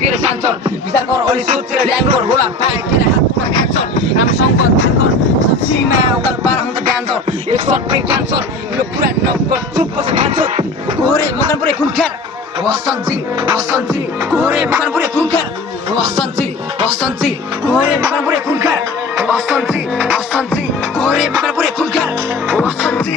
झुकेर सान्छन् विचार गर अलि सोचेर ल्याङ्गर होला पाए किन हातमा एक्सन हामी सङ्कट थान्कर सीमा उकाल पार हुन्छ डान्सर एक सर्टमै क्यान्सर यो कुरा नगर चुप बसेर खान्छ गोरे मगन पुरै खुनखार वसन्ती वसन्ती गोरे मगन पुरै खुनखार वसन्ती वसन्ती गोरे मगन पुरै खुनखार वसन्ती वसन्ती गोरे मगन पुरै खुनखार वसन्ती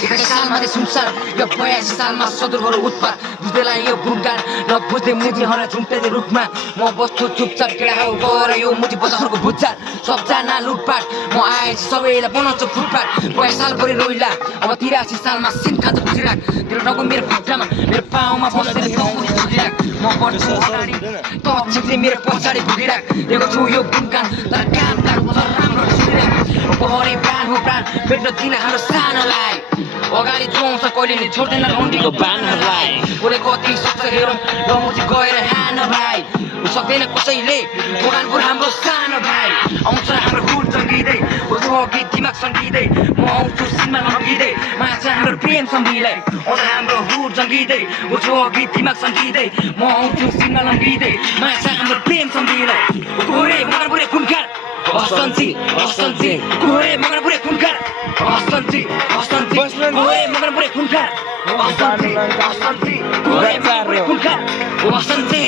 81 सालमा सुनसार यो 82 सालमा सदुरहरू उत्पात बुझ्दैलाई यो गुणगान नबुझ्दै मुजीहरूलाई झुम्टेदै रुखमा म बस्छु चुपचाप केटाहरू गएर यो मुजी बजारको बुझ्छा सबजना लुटपाट म आएपछि सबैलाई बनाउँछु फुटपाट 82 साल परि रोइला अब 83 सालमा सिन खान्छ बुझिराख तेरो टाउको मेरो खुट्टामा मेरो पाउमा बसेर गाउँको बुझिराख म बढ्छु अगाडि त छिट्दै मेरो पछाडि बुझिराख दिएको छु यो गुणगान तर काम लाग्छ राम्रो सुनिराख बहरे प्राण हो प्राण भेट्न दिन हाम्रो सानोलाई अगाडि जोउँछ कहिले नि छोड्दैन रन्डीको बानहरूलाई उसले कति सक्छ हेरौँ रमुजी गएर हान भाइ सक्दैन कसैले बगानपुर हाम्रो सानो भाइ आउँछ हाम्रो हुड जङ्गिँदै उसको अघि दिमाग सङ्गिँदै म आउँछु सिनमा लम्किँदै माछा हाम्रो प्रेम सम्झिँदै आउँछ हाम्रो हुड जङ्गिँदै उसको अघि दिमाग सङ्गिँदै म आउँछु सिनमा लम्किँदै माछा हाम्रो प्रेम सम्झिँदै गोरे मगनपुरे खुनखार वसन्ती वसन्ती गोरे मगनपुरे खुनखार वसन्ती वसन्ती गोरे मगनपुरे खुनखार वसन्ती वसन्ती गोरे मगनपुरे खुनखार वसन्ती